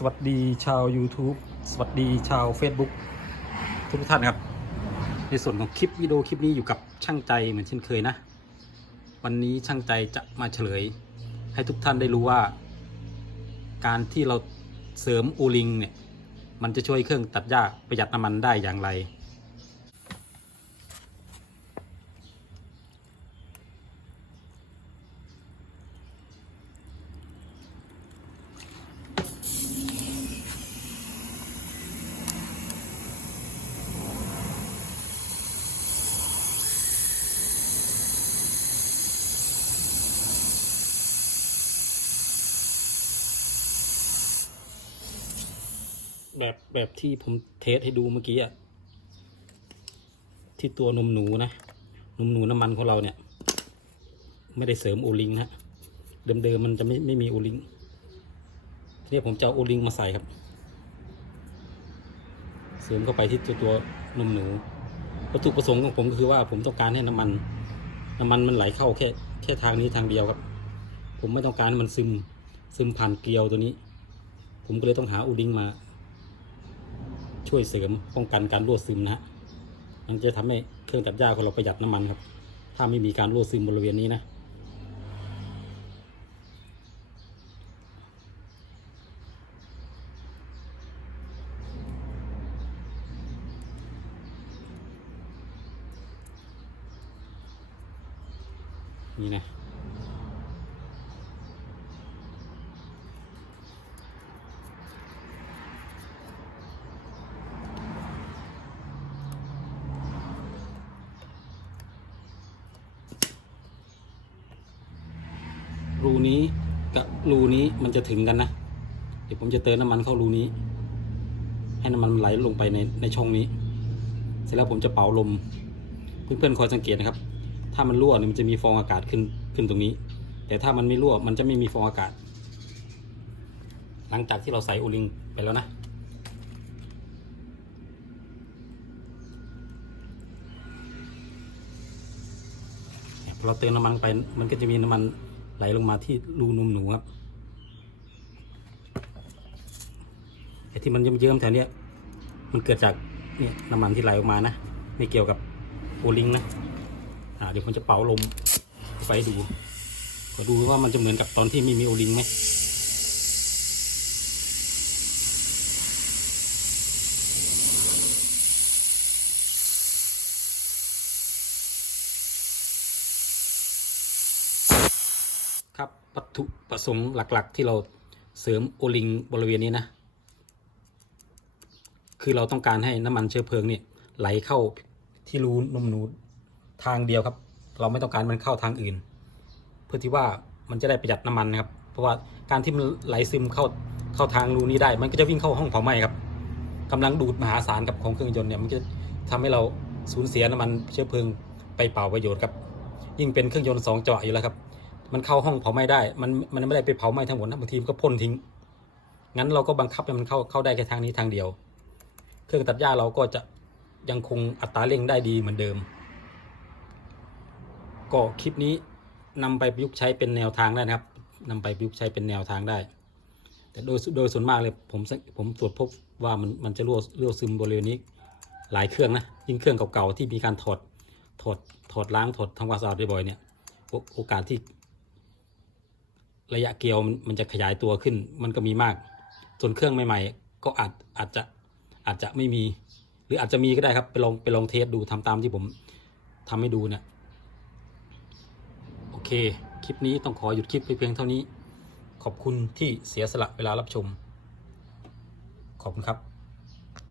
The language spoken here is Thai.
สวัสดีชาว YouTube สวัสดีชาว Facebook ทุกท่านครับ ในส่วนของคลิปวิดีโอคลิปนี้อยู่กับช่างใจเหมือนเช่นเคยนะ วันนี้ช่างใจจะมาเฉลย ให้ทุกท่านได้รู้ว่า การที่เราเสริมโอลิงเนี่ย มันจะช่วยเครื่องตัดหญ้าประหยัดน้ำมันได้อย่างไร แบบแบบที่ผมเทสให้ดูเมื่อกี้อะที่ตัวนมหนูนะนมหนูน้ำมันของเราเนี่ย ไม่ได้เสริมโอลิงนะฮะเดิมๆมันจะไม่ไม่มีโอลิงทีนี้ผมจะเอาโอลิงมาใส่ครับ เสริมเข้าไปที่ตัวตัวนมหนูวัตถุประสงค์ของผมก็คือว่าผมต้องการให้น้ำมันน้ำมันมันไหลเข้าแค่แค่ทางนี้ทางเดียวครับ ผมไม่ต้องการให้มันซึมซึมผ่านเกลียวตัวนี้ ผมก็เลยต้องหาโอลิงมา ช่วยเสริมป้องกันการรั่วซึมนะฮะมันจะทำให้เครื่องตัดหญ้าของเราประหยัดน้ำมันครับ ถ้าไม่มีการรั่วซึมบริเวณนี้นะนี่นะ รูนี้กับรูนี้มันจะถึงกันนะ เดี๋ยวผมจะเติมน้ำมันเข้ารูนี้ ให้น้ำมันไหลลงไปในในช่องนี้ เสร็จแล้วผมจะเป่าลม เพื่อนๆคอยสังเกตนะครับ ถ้ามันรั่วเนี่ยมันจะมีฟองอากาศขึ้นขึ้นตรงนี้ แต่ถ้ามันไม่รั่วมันจะไม่มีฟองอากาศ หลังจากที่เราใส่โอลิงไปแล้วนะพอเราเติมน้ำมันไปมันก็จะมีน้ำมัน ไหลลงมาที่รูนมหนูครับไอ้ที่มันเยิ้มๆแถวเนี้ยมันเกิดจากเนี่ยน้ำมันที่ไหลออกมานะไม่เกี่ยวกับโอลิงนะอ่าเดี๋ยวผมจะเป่าลมไปดูก็ดูว่ามันจะเหมือนกับตอนที่ไม่มีโอลิงไหม วัตถุประสงค์หลัก ๆ ที่เราเสริมโอลิงบริเวณนี้นะ คือเราต้องการให้น้ำมันเชื้อเพลิงเนี่ยไหลเข้าที่รูนมหนูทางเดียวครับ เราไม่ต้องการมันเข้าทางอื่น เพื่อที่ว่ามันจะได้ประหยัดน้ำมันนะครับ เพราะว่าการที่มันไหลซึมเข้าเข้าทางรูนี้ได้ มันก็จะวิ่งเข้าห้องเผาไหม้ครับกำลังดูดมหาศาลกับของเครื่องยนต์เนี่ยมันจะทำให้เราสูญเสียน้ำมันเชื้อเพลิงไปเปล่าประโยชน์ครับ ยิ่งเป็นเครื่องยนต์สองเจาะอยู่แล้วครับ มันเข้าห้องเผาไหม้ได้ มันมันไม่ได้ไปเผาไหม้ทั้งหมดนะบางทีมันก็พ่นทิ้ง งั้นเราก็บังคับให้มันเข้าเข้าได้แค่ทางนี้ทางเดียว เครื่องตัดหญ้าเราก็จะยังคงอัตราเร่งได้ดีเหมือนเดิม ก็คลิปนี้นำไปประยุกต์ใช้เป็นแนวทางได้นะครับนำไปประยุกต์ใช้เป็นแนวทางได้ แต่โดยโดยส่วนมากเลยผมผมตรวจพบว่ามันมันจะรั่วรั่วซึมบริเวณนี้หลายเครื่องนะยิ่งเครื่องเก่าๆที่มีการถอดถอดถอดล้างถอดทำความสะอาดบ่อยๆเนี่ยโอกาสที่ ระยะเกลียวมันจะขยายตัวขึ้น มันก็มีมาก ส่วนเครื่องใหม่ๆ ก็อาจอาจจะอาจจะไม่มี หรืออาจจะมีก็ได้ครับ ไปลองไปลองเทสดูทำตามที่ผมทำให้ดูเนี่ยโอเค คลิปนี้ต้องขอหยุดคลิปไปเพียงเท่านี้ ขอบคุณที่เสียสละเวลารับชม ขอบคุณครับ